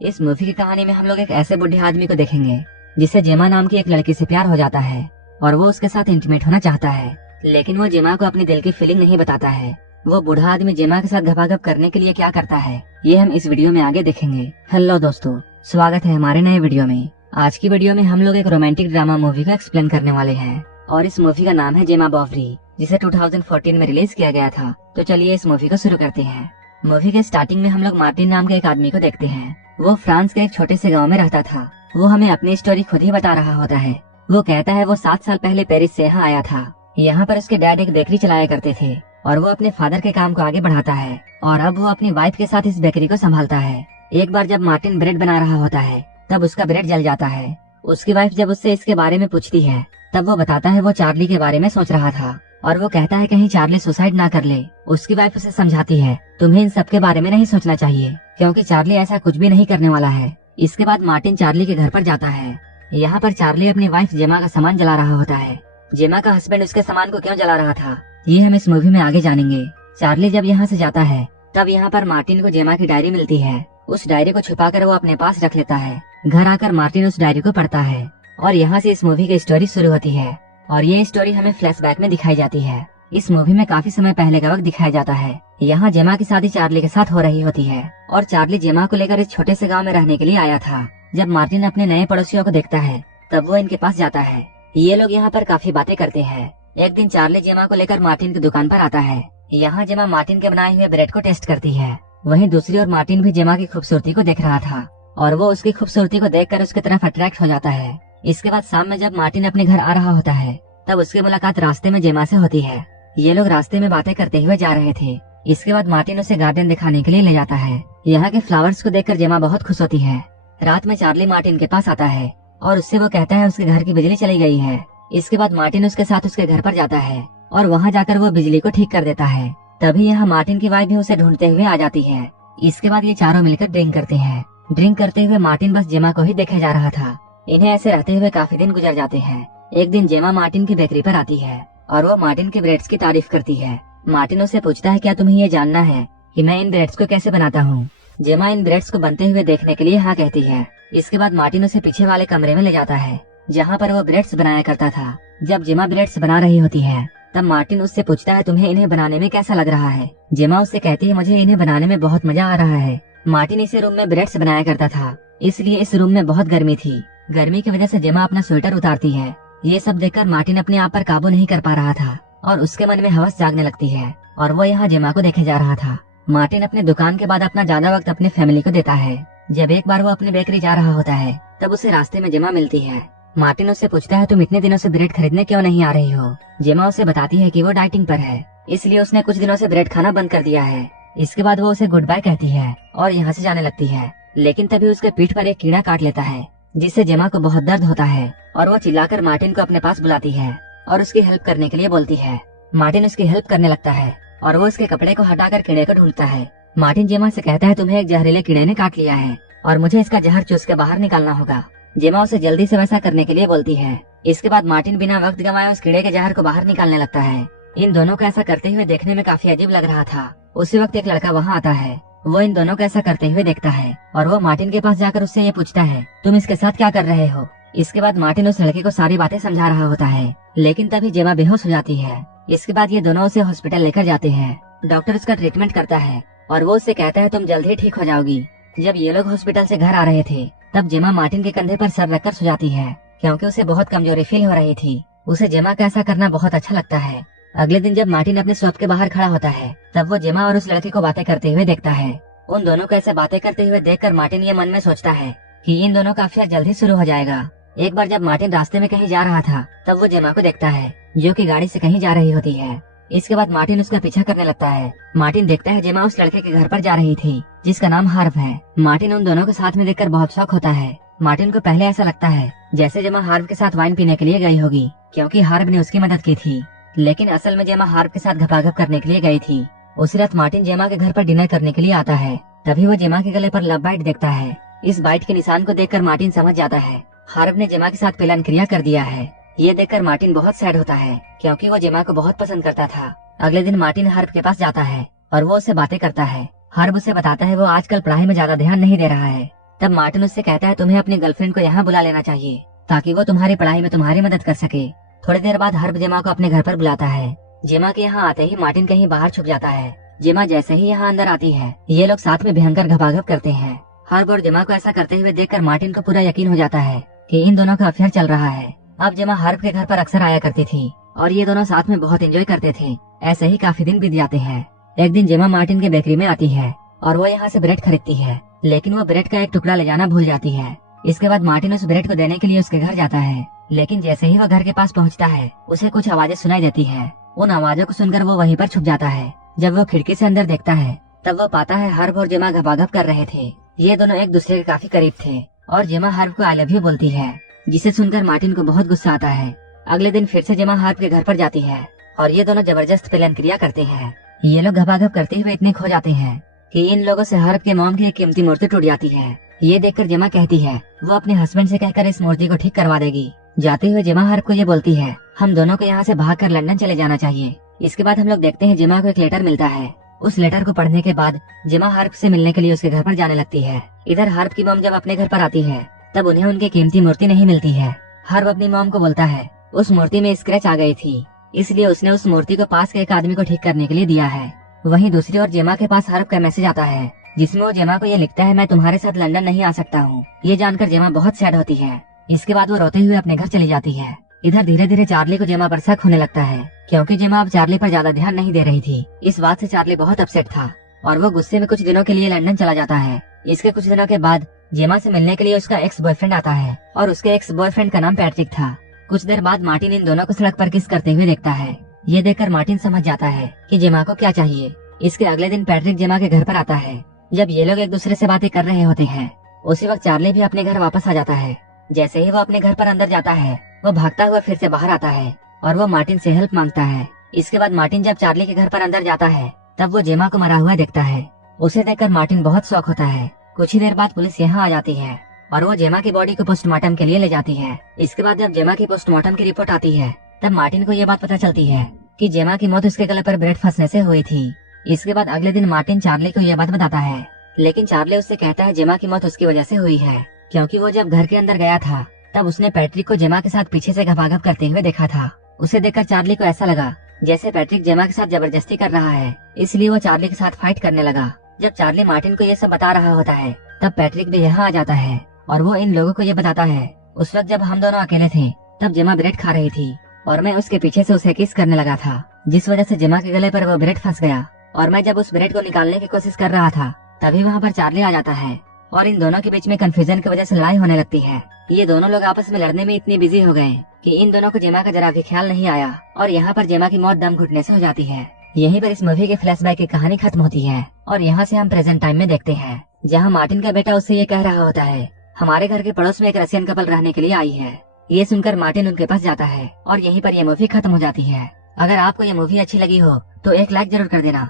इस मूवी की कहानी में हम लोग एक ऐसे बुढ़े आदमी को देखेंगे जिसे जेमा नाम की एक लड़की से प्यार हो जाता है और वो उसके साथ इंटीमेट होना चाहता है, लेकिन वो जेमा को अपनी दिल की फीलिंग नहीं बताता है। वो बूढ़ा आदमी जेमा के साथ गपागप करने के लिए क्या करता है, ये हम इस वीडियो में आगे देखेंगे। हेलो दोस्तों, स्वागत है हमारे नए वीडियो में। आज की वीडियो में हम लोग एक रोमांटिक ड्रामा मूवी को एक्सप्लेन करने वाले हैं और इस मूवी का नाम है जेमा बॉवरी, जिसे 2014 में रिलीज किया गया था। तो चलिए इस मूवी को शुरू करते हैं। मूवी के स्टार्टिंग में हम लोग मार्टिन नाम के एक आदमी को देखते हैं। वो फ्रांस के एक छोटे से गांव में रहता था। वो हमें अपनी स्टोरी खुद ही बता रहा होता है। वो कहता है वो 7 साल पहले पेरिस से यहाँ आया था। यहाँ पर उसके डैड एक बेकरी चलाया करते थे और वो अपने फादर के काम को आगे बढ़ाता है और अब वो अपनी वाइफ के साथ इस बेकरी को संभालता है। एक बार जब मार्टिन ब्रेड बना रहा होता है तब उसका ब्रेड जल जाता है। उसकी वाइफ जब उससे इसके बारे में पूछती है तब वो बताता है वो चार्ली के बारे में सोच रहा था और वो कहता है कहीं चार्ली सुसाइड ना कर ले। उसकी वाइफ उसे समझाती है तुम्हें इन सब के बारे में नहीं सोचना चाहिए क्योंकि चार्ली ऐसा कुछ भी नहीं करने वाला है। इसके बाद मार्टिन चार्ली के घर पर जाता है। यहाँ पर चार्ली अपनी वाइफ जेमा का सामान जला रहा होता है। जेमा का हस्बैंड उसके सामान को क्यों जला रहा था ये हम इस मूवी में आगे जानेंगे। चार्ली जब यहाँ से जाता है तब यहाँ पर मार्टिन को जेमा की डायरी मिलती है। उस डायरी को छुपाकर वो अपने पास रख लेता है। घर आकर मार्टिन उस डायरी को पढ़ता है और यहाँ से इस मूवी की स्टोरी शुरू होती है और ये स्टोरी हमें फ्लैशबैक में दिखाई जाती है। इस मूवी में काफी समय पहले का वक्त दिखाया जाता है। यहाँ जेमा की शादी चार्ली के साथ हो रही होती है और चार्ली जेमा को लेकर इस छोटे से गांव में रहने के लिए आया था। जब मार्टिन अपने नए पड़ोसियों को देखता है तब वो इनके पास जाता है। ये लोग यहाँ पर काफी बातें करते हैं। एक दिन चार्ली जेमा को लेकर मार्टिन की दुकान पर आता है। यहाँ जेमा मार्टिन के बनाए हुए ब्रेड को टेस्ट करती है। वहीं दूसरी ओर मार्टिन भी जेमा की खूबसूरती को देख रहा था और वो उसकी खूबसूरती को देखकर उसकी तरफ अट्रैक्ट हो जाता है। इसके बाद शाम में जब मार्टिन अपने घर आ रहा होता है तब उसकी मुलाकात रास्ते में जेमा से होती है। ये लोग रास्ते में बातें करते हुए जा रहे थे। इसके बाद मार्टिन उसे गार्डन दिखाने के लिए ले जाता है। यहाँ के फ्लावर्स को देखकर जेमा बहुत खुश होती है। रात में चार्ली मार्टिन के पास आता है और उससे वो कहता है उसके घर की बिजली चली गई है। इसके बाद मार्टिन उसके साथ उसके घर पर जाता है और वहाँ जाकर वो बिजली को ठीक कर देता है। तभी यहाँ मार्टिन की वाइफ भी उसे ढूंढते हुए आ जाती है। इसके बाद ये चारों मिलकर ड्रिंक करते हैं। ड्रिंक करते हुए मार्टिन बस जेमा को ही देखे जा रहा था। इन्हें ऐसे रहते हुए काफी दिन गुजर जाते हैं। एक दिन जेमा मार्टिन की बेकरी पर आती है और वो मार्टिन के ब्रेड्स की तारीफ करती है। मार्टिन उसे पूछता है क्या तुम्हें ये जानना है कि मैं इन ब्रेड्स को कैसे बनाता हूँ। जेमा इन ब्रेड्स को बनते हुए देखने के लिए हाँ कहती है। इसके बाद मार्टिन उसे पीछे वाले कमरे में ले जाता है जहाँ पर वो ब्रेड्स बनाया करता था। जब जेमा ब्रेड्स बना रही होती है तब मार्टिन उससे पूछता है तुम्हें इन्हें बनाने में कैसा लग रहा है। जेमा उससे कहती है मुझे इन्हें बनाने में बहुत मजा आ रहा है। मार्टिन इसी रूम में ब्रेड्स बनाया करता था, इसलिए इस रूम में बहुत गर्मी थी। गर्मी की वजह से जेमा अपना स्वेटर उतारती है। ये सब देखकर मार्टिन अपने आप पर काबू नहीं कर पा रहा था और उसके मन में हवस जागने लगती है और वो यहाँ जेमा को देखे जा रहा था। मार्टिन अपने दुकान के बाद अपना ज्यादा वक्त अपने फैमिली को देता है। जब एक बार वो अपनी बेकरी जा रहा होता है तब उसे रास्ते में जेमा मिलती है। मार्टिन उससे पूछता है तुम इतने दिनों से ब्रेड खरीदने क्यों नहीं आ रही हो। जेमा उसे बताती है कि वो डाइटिंग पर है, इसलिए उसने कुछ दिनों से ब्रेड खाना बंद कर दिया है। इसके बाद वो उसे गुड बाय कहती है और यहाँ से जाने लगती है, लेकिन तभी उसके पीठ पर एक कीड़ा काट लेता है जिससे जेमा को बहुत दर्द होता है और वो चिल्लाकर मार्टिन को अपने पास बुलाती है और उसकी हेल्प करने के लिए बोलती है। मार्टिन उसकी हेल्प करने लगता है और वो उसके कपड़े को हटाकर कीड़े को ढूंढता है। मार्टिन जेमा से कहता है तुम्हें एक जहरीले कीड़े ने काट लिया है और मुझे इसका जहर चूस के बाहर निकालना होगा। जेमा उसे जल्दी से वैसा करने के लिए बोलती है। इसके बाद मार्टिन बिना वक्त गंवाए उस कीड़े के जहर को बाहर निकालने लगता है। इन दोनों को ऐसा करते हुए देखने में काफी अजीब लग रहा था। उसी वक्त एक लड़का वहाँ आता है। वो इन दोनों को ऐसा करते हुए देखता है और वो मार्टिन के पास जाकर उससे ये पूछता है तुम इसके साथ क्या कर रहे हो। इसके बाद मार्टिन उस लड़के को सारी बातें समझा रहा होता है, लेकिन तभी जेमा बेहोश हो जाती है। इसके बाद ये दोनों उसे हॉस्पिटल लेकर जाते हैं। डॉक्टर उसका ट्रीटमेंट करता है और वो उससे कहता है तुम जल्द ही ठीक हो जाओगी। जब ये लोग हॉस्पिटल से घर आ रहे थे तब जेमा मार्टिन के कंधे पर सर रखकर सो जाती है क्योंकि उसे बहुत कमजोरी फील हो रही थी। उसे जेमा का ऐसा करना बहुत अच्छा लगता है। अगले दिन जब मार्टिन अपने शॉप के बाहर खड़ा होता है तब वो जेमा और उस लड़के को बातें करते हुए देखता है। उन दोनों को ऐसे बातें करते हुए देखकर मार्टिन ये मन में सोचता है कि इन दोनों का अफेयर जल्द ही शुरू हो जाएगा। एक बार जब मार्टिन रास्ते में कहीं जा रहा था तब वो जेमा को देखता है जो कि गाड़ी से कहीं जा रही होती है। इसके बाद मार्टिन उसका पीछा करने लगता है। मार्टिन देखता है जेमा उस लड़के के घर पर जा रही थी जिसका नाम हार्व है। मार्टिन उन दोनों को साथ में देखकर बहुत शौक होता है। मार्टिन को पहले ऐसा लगता है जैसे जेमा हार्व के साथ वाइन पीने के लिए गई होगी क्योंकि हार्व ने उसकी मदद की थी, लेकिन असल में जेमा हार्व के साथ घपाघप करने के लिए गई थी। उसी रात मार्टिन जेमा के घर पर डिनर करने के लिए आता है। तभी वो जेमा के गले पर लव बाइट देखता है। इस बाइट के निशान को देखकर मार्टिन समझ जाता है हार्व ने जेमा के साथ पेलन क्रिया कर दिया है। ये देखकर मार्टिन बहुत सैड होता है क्योंकि वो जेमा को बहुत पसंद करता था। अगले दिन मार्टिन हार्व के पास जाता है और वो उससे बातें करता है। हार्व उसे बताता है वो आजकल पढ़ाई में ज्यादा ध्यान नहीं दे रहा है तब मार्टिन उससे कहता है तुम्हें अपनी गर्लफ्रेंड को यहाँ बुला लेना चाहिए ताकि वो तुम्हारी पढ़ाई में तुम्हारी मदद कर सके। थोड़ी देर बाद हर्ब जेमा को अपने घर पर बुलाता है। जेमा के यहाँ आते ही मार्टिन कहीं बाहर छुप जाता है। जेमा जैसे ही यहाँ अंदर आती है ये लोग साथ में भयंकर घपाघप करते हैं। हर्ब और जेमा को ऐसा करते हुए देखकर मार्टिन को पूरा यकीन हो जाता है कि इन दोनों का अफेयर चल रहा है। अब जेमा हर्ब के घर पर अक्सर आया करती थी और ये दोनों साथ में बहुत एंजॉय करते थे। ऐसे ही काफी दिन बीत जाते हैं। एक दिन जेमा मार्टिन के बेकरी में आती है और वो यहाँ से ब्रेड खरीदती है, लेकिन वो ब्रेड का एक टुकड़ा ले जाना भूल जाती है। इसके बाद मार्टिन उस ब्रेड को देने के लिए उसके घर जाता है, लेकिन जैसे ही वो घर के पास पहुँचता है उसे कुछ आवाजें सुनाई देती है। उन आवाजों को सुनकर वो वहीं पर छुप जाता है। जब वो खिड़की से अंदर देखता है तब वो पाता है हर्ब और जेमा घपाघप कर रहे थे। ये दोनों एक दूसरे के काफी करीब थे और जेमा हर्ब को आई लव यू बोलती है, जिसे सुनकर मार्टिन को बहुत गुस्सा आता है। अगले दिन फिर से जेमा हर्ब के घर पर जाती है और ये दोनों जबरदस्त प्लान क्रिया करते हैं। ये लोग घपाघप करते हुए इतने खो जाते हैं कि इन लोगों से हर्ब के मॉम की एक कीमती मूर्ति टूट जाती है। ये देखकर जेमा कहती है वो अपने हस्बैंड से कहकर इस मूर्ति को ठीक करवा देगी। जाते हुए जेमा हर्ब को ये बोलती है हम दोनों को यहाँ से भागकर लंदन चले जाना चाहिए। इसके बाद हम लोग देखते हैं जेमा को एक लेटर मिलता है। उस लेटर को पढ़ने के बाद जेमा हर्ब से मिलने के लिए उसके घर पर जाने लगती है। इधर हर्ब की मॉम जब अपने घर पर आती है तब उन्हें उनकी कीमती मूर्ति नहीं मिलती है। हर्ब अपनी मॉम को बोलता है उस मूर्ति में स्क्रैच आ गई थी, इसलिए उसने उस मूर्ति को पास के एक आदमी को ठीक करने के लिए दिया है। वहीं दूसरी ओर जेमा के पास हर्ब का मैसेज आता है जिसमें वो जेमा को ये लिखता है मैं तुम्हारे साथ लंदन नहीं आ सकता हूँ। ये जानकर जेमा बहुत सैड होती है। इसके बाद वो रोते हुए अपने घर चली जाती है। इधर धीरे धीरे चार्ली को जेमा पर शक होने लगता है क्योंकि जेमा अब चार्ली पर ज्यादा ध्यान नहीं दे रही थी। इस बात से चार्ली बहुत अपसेट था और वो गुस्से में कुछ दिनों के लिए लंदन चला जाता है। इसके कुछ दिनों के बाद जेमा से मिलने के लिए उसका एक्स बॉयफ्रेंड आता है और उसके एक्स बॉयफ्रेंड का नाम पैट्रिक था। कुछ देर बाद मार्टिन इन दोनों को सड़क पर किस करते हुए देखता है। ये देखकर मार्टिन समझ जाता है कि जेमा को क्या चाहिए। इसके अगले दिन पैट्रिक जेमा के घर पर आता है। जब ये लोग एक दूसरे से बातें कर रहे होते हैं उसी वक्त चार्ली भी अपने घर वापस आ जाता है। जैसे ही वो अपने घर पर अंदर जाता है वो भागता हुआ फिर से बाहर आता है और वो मार्टिन से हेल्प मांगता है। इसके बाद मार्टिन जब चार्ली के घर पर अंदर जाता है तब वो जेमा को मरा हुआ देखता है। उसे देखकर मार्टिन बहुत शौक होता है। कुछ ही देर बाद पुलिस यहाँ आ जाती है और वो जेमा की बॉडी को पोस्टमार्टम के लिए ले जाती है। इसके बाद जब जेमा की पोस्टमार्टम की रिपोर्ट आती है तब मार्टिन को ये बात पता चलती है कि जेमा की मौत उसके गले पर ब्रेड फंसने से हुई थी। इसके बाद अगले दिन मार्टिन चार्ली को यह बात बताता है, लेकिन चार्ली उससे कहता है जेमा की मौत उसकी वजह से हुई है क्योंकि वो जब घर के अंदर गया था तब उसने पैट्रिक को जेमा के साथ पीछे से घपाघप करते हुए देखा था। उसे देखकर चार्ली को ऐसा लगा जैसे पैट्रिक जेमा के साथ जबरदस्ती कर रहा है, इसलिए वो चार्ली के साथ फाइट करने लगा। जब चार्ली मार्टिन को ये सब बता रहा होता है तब पैट्रिक भी यहाँ आ जाता है और वो इन लोगों को ये बताता है उस वक्त जब हम दोनों अकेले थे तब जेमा ब्रेड खा रही थी और मैं उसके पीछे से उसे किस करने लगा था, जिस वजह से जेमा के गले पर वो ब्रेड फंस गया और मैं जब उस ब्रेड को निकालने की कोशिश कर रहा था तभी वहाँ पर चार्ली आ जाता है और इन दोनों के बीच में कंफ्यूजन की वजह से लड़ाई होने लगती है। ये दोनों लोग आपस में लड़ने में इतने बिजी हो गए कि इन दोनों को जेमा का जरा भी ख्याल नहीं आया और यहाँ पर जेमा की मौत दम घुटने से हो जाती है। यहीं पर इस मूवी के फ्लैशबैक की कहानी खत्म होती है और यहाँ से हम प्रेजेंट टाइम में देखते हैं जहाँ मार्टिन का बेटा उससे ये कह रहा होता है हमारे घर के पड़ोस में एक रशियन कपल रहने के लिए आई है। ये सुनकर मार्टिन उनके पास जाता है और यहीं पर ये मूवी खत्म हो जाती है। अगर आपको ये मूवी अच्छी लगी हो तो एक लाइक जरूर कर देना।